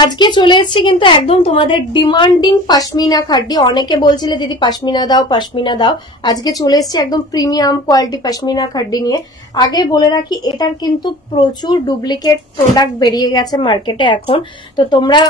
আজকে চলে এসেছি কিন্তু একদম তোমাদের ডিমান্ডিং পশমিনা খাড্ডি। অনেকে বলছিলে দিদি পশমিনা দাও পশমিনা দাও, আজকে চলে এসেছি একদম প্রিমিয়াম কোয়ালিটি পশমিনা খাড্ডি নিয়ে। আগে বলে রাখি এটার কিন্তু প্রচুর ডুপ্লিকেট প্রোডাক্ট বেরিয়ে গেছে মার্কেটে এখন, তো তোমরা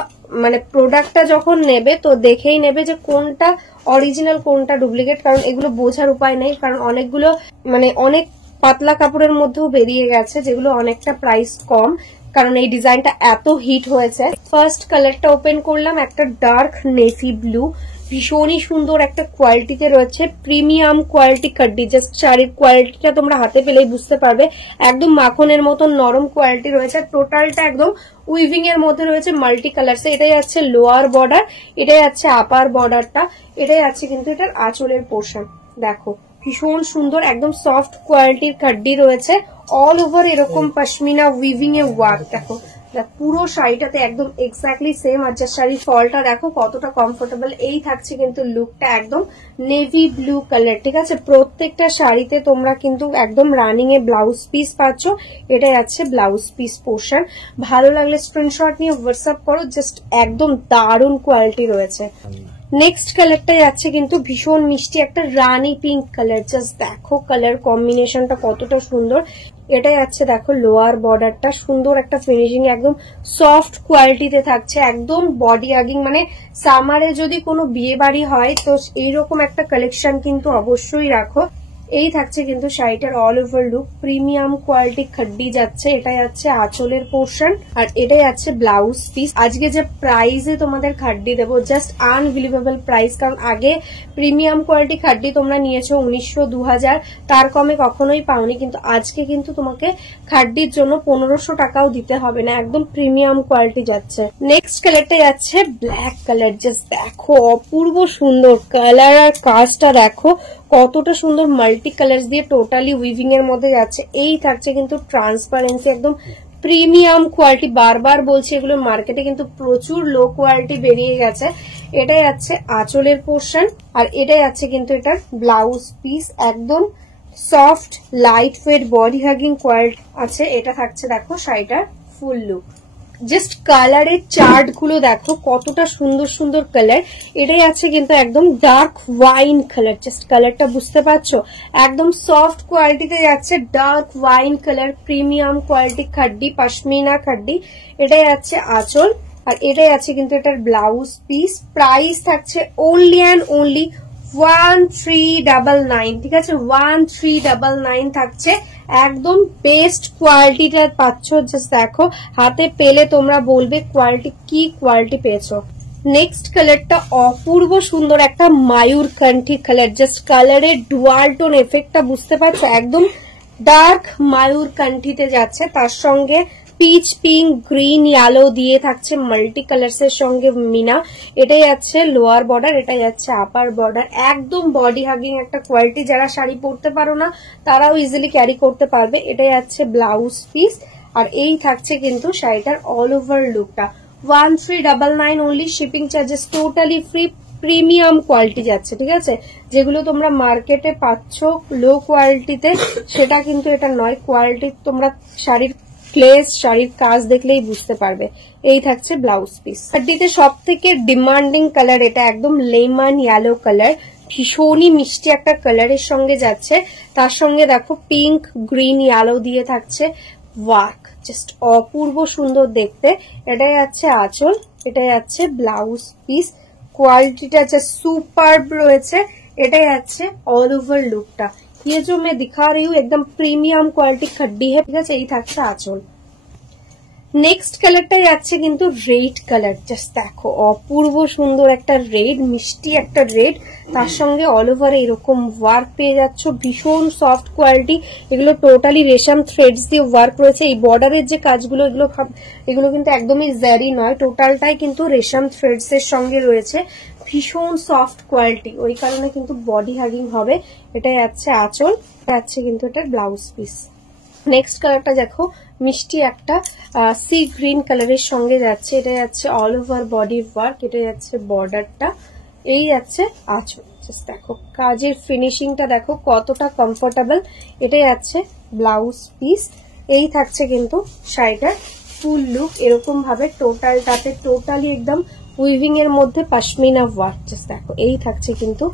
মানে প্রোডাক্টটা যখন নেবে তো দেখেই নেবে যে কোনটা অরিজিনাল কোনটা ডুপ্লিকেট, কারণ এগুলো বোঝার উপায় নেই, কারণ অনেকগুলো মানে অনেক পাতলা কাপড়ের মধ্যেও বেরিয়ে গেছে যেগুলো অনেকটা প্রাইস কম, কারণ এই ডিজাইনটা এত হিট হয়েছে। ফার্স্ট কালারটা ওপেন করলাম, একটা ডার্ক নেভি ব্লু, ভীষণই সুন্দর একটা কোয়ালিটিতে রয়েছে, প্রিমিয়াম কোয়ালিটি কাড্ডি। জাস্ট শাড়ির কোয়ালিটিটা তোমরা হাতে পেলেই বুঝতে পারবে, একদম মাখনের মতন নরম কোয়ালিটি রয়েছে। টোটালটা একদম উইভিং এর মধ্যে রয়েছে মাল্টি কালারসে। এটাই আছে লোয়ার বর্ডার, এটাই আছে আপার বর্ডারটা, এটাই আছে কিন্তু এটার আঁচলের পোর্শন। দেখো ভীষণ সুন্দর একদম সফট কোয়ালিটির কাড্ডি রয়েছে, অল ওভার এরকম পশমিনা উইভিং এ ওয়ার্ক। দেখো পুরো শাড়িটাতে একদম এক্স্যাক্টলি সেম। আর যে শাড়ির ফলটা দেখো কতটা কমফোর্টেবল। এই থাকছে কিন্তু লুকটা একদম নেভি ব্লু কালার, ঠিক আছে। প্রত্যেকটা শাড়িতে তোমরা কিন্তু একদম রানিং এ ব্লাউজ পিস পাচ্ছ, এটাই আছে ব্লাউজ পিস পোর্শন। ভালো লাগলে স্ক্রিনশট নিয়ে হোয়াটসঅ্যাপ করো, জাস্ট একদম দারুণ কোয়ালিটি রয়েছে। নেক্সট কালারটা যাচ্ছে কিন্তু ভীষণ মিষ্টি একটা রানি পিঙ্ক কালার, জাস্ট দেখো কালার কম্বিনেশনটা কতটা সুন্দর। এটাই আছে দেখো লোয়ার বর্ডারটা, সুন্দর একটা ফিনিশিং, একদম সফট কোয়ালিটিতে থাকছে, একদম বডি হাগিং। মানে সামারে যদি কোনো বিয়ে বাড়ি হয় তো এইরকম একটা কালেকশন কিন্তু অবশ্যই রাখো। এই থাকছে কিন্তু শাড়িটার all over look, premium quality khaddi যাচ্ছে। এটাই আছে আঁচলের পোর্শন আর এটাই আছে ব্লাউজ পিস। আজকে যে প্রাইসে তোমাদের খাড্ডি দেবো জাস্ট আনবিলিভেবল প্রাইস, কারণ আগে প্রিমিয়াম কোয়ালিটি খাড্ডি তোমরা নিয়েছো 1900 2000, তার কমে কখনোই পাওনি, কিন্তু আজকে কিন্তু তোমাকে খাড্ডির জন্য 1500 টাকাও দিতে হবে না, একদম প্রিমিয়াম কোয়ালিটি যাচ্ছে। নেক্সট কালারটা যাচ্ছে ব্ল্যাক কালার, জাস্ট দেখো অপূর্ব সুন্দর কালার আর কাজটা দেখো কতটা সুন্দর, মাল্টি কালার দিয়ে টোটালি উইভিং এর মধ্যে যাচ্ছে। এই থাকছে কিন্তু ট্রান্সপারেন্সি, একদম প্রিমিয়াম কোয়ালিটি। বারবার বলছি এগুলো মার্কেটে কিন্তু প্রচুর লো কোয়ালিটি বেরিয়ে গেছে। এটাই আছে আঁচলের পোর্শন আর এটাই আছে কিন্তু এটার ব্লাউজ পিস, একদম soft light weight body hugging quality আছে। এটা থাকছে দেখো শাড়িটার ফুল লুক। জাস্ট কালারের চার্ট গুলো দেখো কতটা সুন্দর সুন্দর কালার। এটাই আছে কিন্তু একদম ডার্ক ওয়াইন কালার, জাস্ট কালারটা বুঝতে পারছো, একদম সফট কোয়ালিটিতে যাচ্ছে, dark wine colour, premium quality khaddi, pashmina khaddi. এটাই আছে আঁচল আর এটাই আছে কিন্তু এটার ব্লাউজ পিস। প্রাইস থাকছে অনলি অ্যান্ড অনলি 1399, ঠিক আছে, 1399 থাকছে। একদম বেস্ট কোয়ালিটিটা পাচ্ছ, জাস্ট দেখো হাতে পেলে তোমরা বলবে কোয়ালিটি কি কোয়ালিটি পেয়েছো। নেক্সট কালারটা অপূর্ব সুন্দর একটা মায়ূর কান্ঠি কালার, জাস্ট কালারের ডুয়াল টোন এফেক্টটা বুঝতে পারছো, একদম ডার্ক মায়ূর কান্ঠিতে যাচ্ছে, তার সঙ্গে পিচ পিঙ্ক গ্রিন ইয়েলো দিয়ে থাকছে মাল্টি কালার্স এর সঙ্গে মিনা। এটাই আছে লোয়ার বর্ডার, এটাই আছে আপার বর্ডার, একদম বডি হাগিং একটা কোয়ালিটি। যারা শাড়ি পরতে পারো না তারাও ইজিলি ক্যারি করতে পারবে। এটাই আছে ব্লাউজ পিস আর এই থাকছে কিন্তু শাড়িটার অল ওভার লুকটা। 1399 only, shipping charges totally free, premium quality যাচ্ছে, ঠিক আছে। যেগুলো তোমরা মার্কেটে পাচ্ছ লো কোয়ালিটিতে সেটা কিন্তু এটা নয়, কোয়ালিটি তোমরা শাড়ির প্লেস শাড়ির কাজ দেখলেই বুঝতে পারবে। এই থাকছে ব্লাউজ পিস। খাড্ডিতে সব থেকে ডিমান্ডিং কালার এটা, একদম লেমন ইয়েলো কালার, ভীষণই মিষ্টি একটা কালারের সঙ্গে যাচ্ছে, তার সঙ্গে দেখো পিঙ্ক গ্রিন ইয়েলো দিয়ে থাকছে ওয়ার্ক, জাস্ট অপূর্ব সুন্দর দেখতে। এটাই আছে আঁচল, এটাই আছে ব্লাউজ পিস, কোয়ালিটিটা জাস্ট সুপারব রয়েছে। এটাই আছে অল ওভার লুকটা। ये जो मैं दिखा रही हूँ एकदम प्रीमियम क्वालिटी खड्डी है, ঠিক আছে। এই থাকছে আঁচল। নেক্সট কালারটা যাচ্ছে কিন্তু রেড কালার, জাস্ট দেখো অপূর্ব সুন্দর একটা রেড, মিষ্টি একটা রেড, তার সঙ্গে অল ওভার এরকম ওয়ার্ক পেয়ে যাচ্ছ, ভীষণ সফট কোয়ালিটি। এগুলো টোটালি রেশম থ্রেডস দিয়ে ওয়ার্ক রয়েছে। এই বর্ডারের যে কাজগুলো এগুলো কিন্তু একদমই জারি নয়, টোটালটাই কিন্তু রেশম থ্রেডস এর সঙ্গে রয়েছে, ভীষণ সফট কোয়ালিটি, ওই কারণে কিন্তু বডি হাগিং হবে। এটাই আছে আঁচল, যাচ্ছে কিন্তু এটার ব্লাউজ পিস। নেক্সট কালারটা দেখো মিষ্টি একটা সি গ্রিন কালারের সঙ্গে যাচ্ছে, এটাই যাচ্ছে অল ওভার বডি ওয়ার্ক, এটাই যাচ্ছে বর্ডারটা, এই যাচ্ছে আঁচল। জাস্ট দেখো কাজের ফিনিশিংটা দেখো কতটা কমফোর্টেবল। এটাই যাচ্ছে ব্লাউজ পিস। এই থাকছে কিন্তু শাড়িটার ফুল লুক এরকম ভাবে টোটালটাতে টোটালি একদম উইভিং এর মধ্যে পশমিনা ওয়ার্ক। জাস্ট দেখো এই থাকছে কিন্তু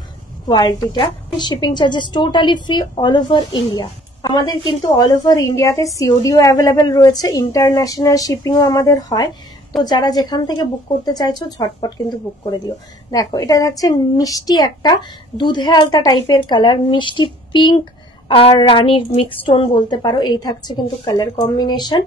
কোয়ালিটিটা। Shipping charges totally free all over India. আমাদের কিন্তু অল ওভার ইন্ডিয়াতে সিওডিও অ্যাভেলেবেল রয়েছে, ইন্টারন্যাশনাল শিপিংও আমাদের হয়। তো যারা যেখান থেকে বুক করতে চাইছো ঝটপট কিন্তু বুক করে দিও। দেখো এটা থাকছে মিষ্টি একটা দুধে আলতা টাইপের কালার, মিষ্টি পিঙ্ক আর রানীর মিক্স টোন বলতে পারো। এই থাকছে কিন্তু কালার কম্বিনেশন।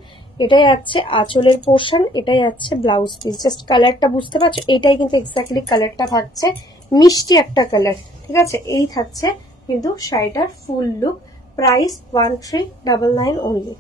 এটাই আছে আঁচলের পোর্শন, এটাই আছে ব্লাউজ পিস। জাস্ট কালারটা বুঝতে পারছো, এটাই কিন্তু এক্স্যাক্টলি কালারটা থাকছে, মিষ্টি একটা কালার। ঠিক আছে, এই থাকছে কিন্তু শাড়িটার ফুল লুক। Price 1399 only.